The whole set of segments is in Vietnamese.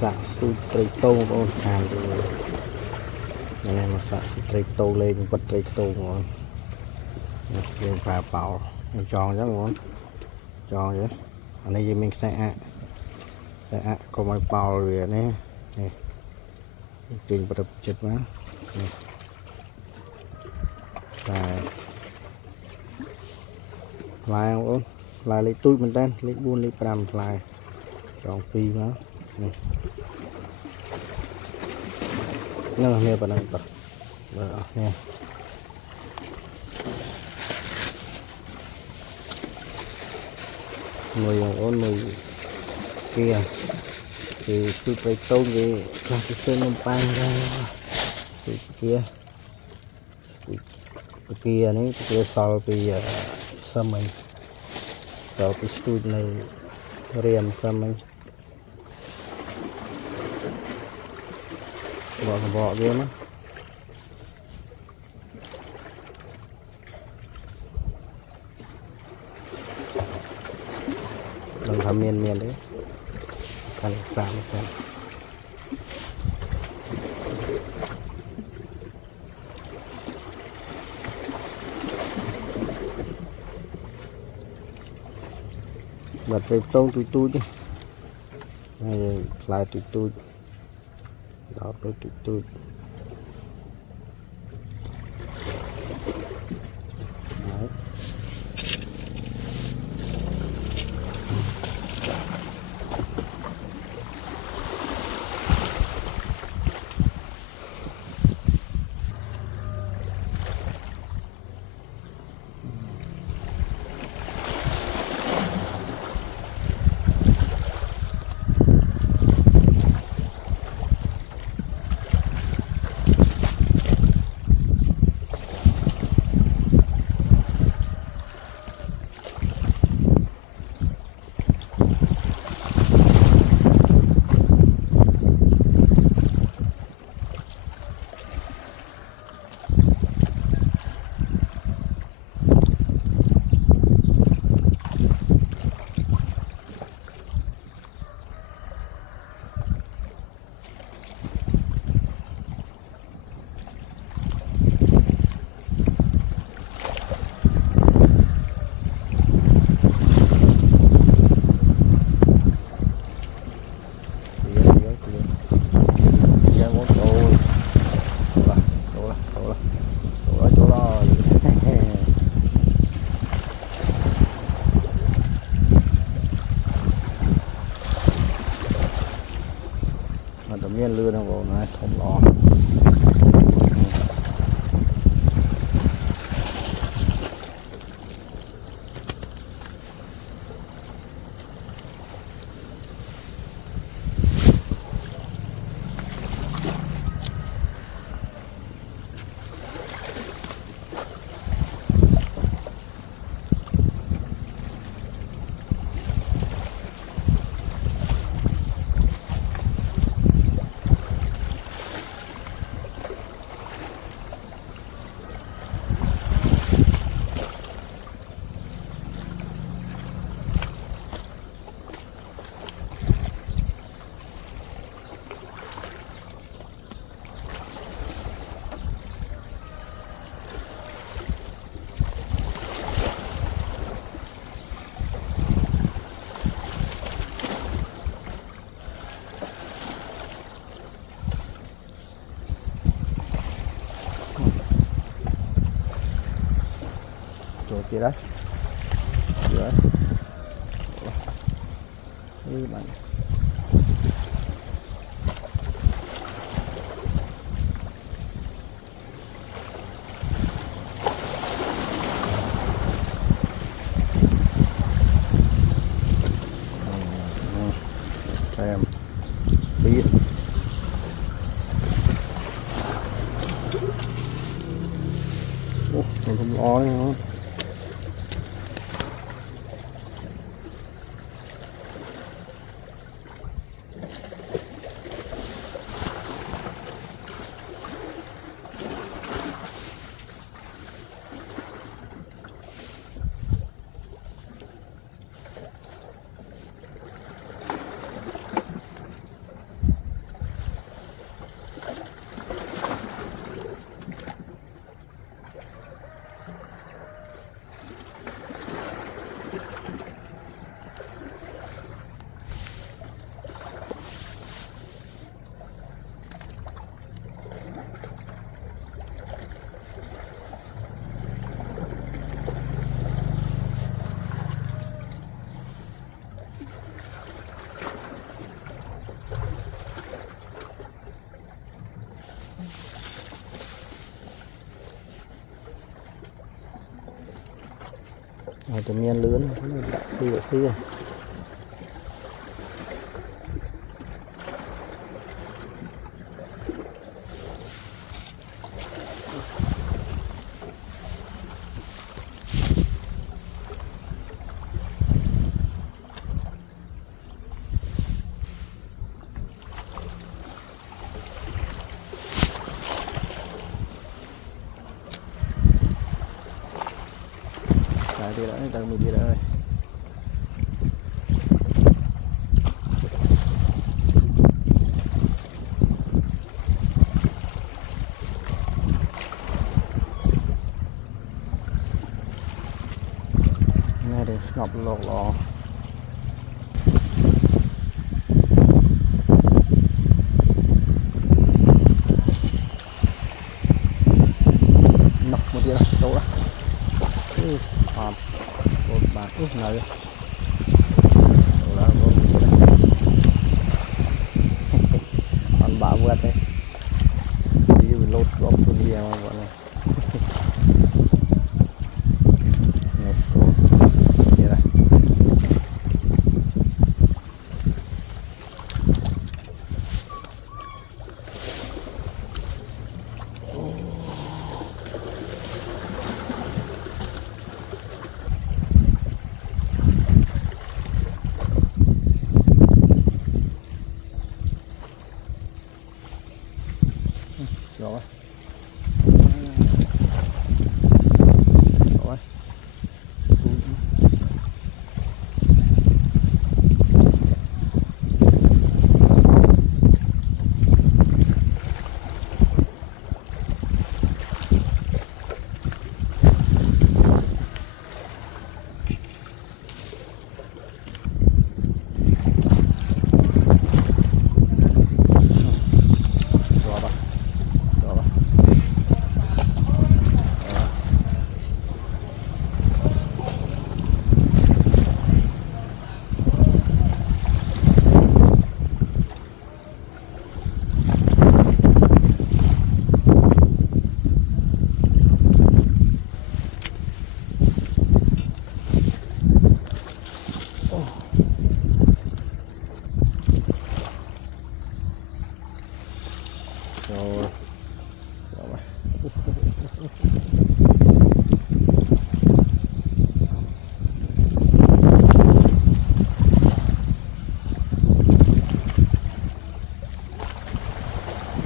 xạ su trây tô con hàng rồi này mà xạ su trây tô lên vật trây tô ngon dùng phà bảo tròn rất ngon tròn vậy anh ấy mình sẽ có mấy bao rồi này này trình bắt đầu chết má lại không lại lấy túi mình tên lấy buôn lấy pram lại tròn phi má nó nghe bạn tập nghe mùi ôn mùi kia thì tôi phải tôm thì làm cái sơn nông pan ra kia kia này kia sau thì xong mình sau cái studio này riêng xong mình bỏ kia nó đừng thầm miền miền đấy cần sao xem bật về tông tui đi này lại tui đó tui miền lừa đâu bộ này không lo kia đấy đấy như bạn xem biết không nói nữa. จะเมียนเลื้อนดักซื้อđi đấy, tao mình đi đấy. Này để ngọc lột lò. Nọc một tí đó, đâu đó. Một bạc ướt này là con bả vượt đây đi lột lột con đi mà bọn này đây này rồi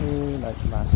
rồi đấy bạn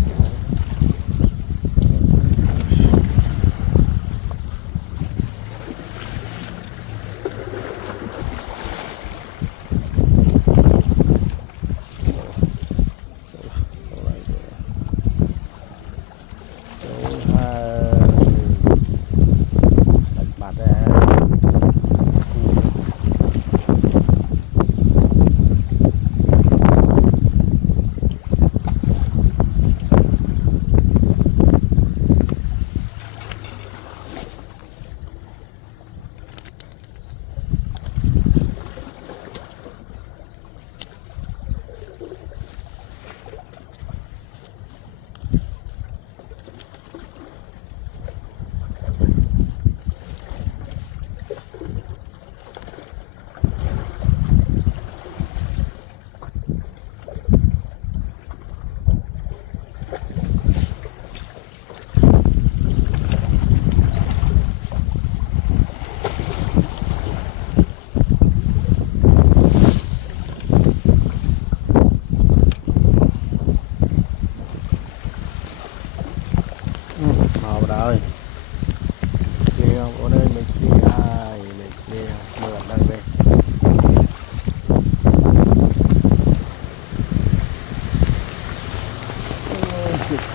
rồi kia ở đây mình kia ai mình kia mượn đang đây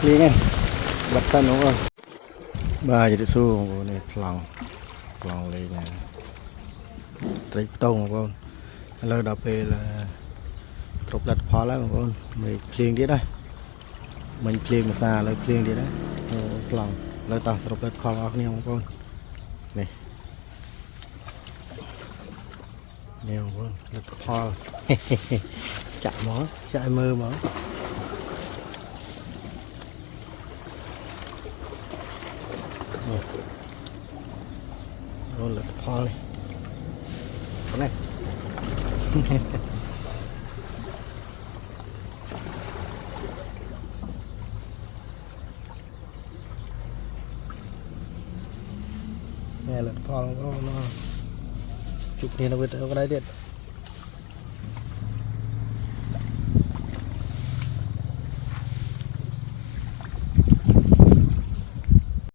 kia nghe bật thân đúng không ba giờ đi xuống này lòng lên này trái tông không lời đọc về là trục lật phá lại không mình liền đi đây mình liền mà xa lời liền đi đấy lòng lời tao trục lật khó ác nhiều không này nhiều không lật khó chạm mó chạy mơ mó luôn là pho này con này nghe là pho nó chụp này nó biết ở đây điện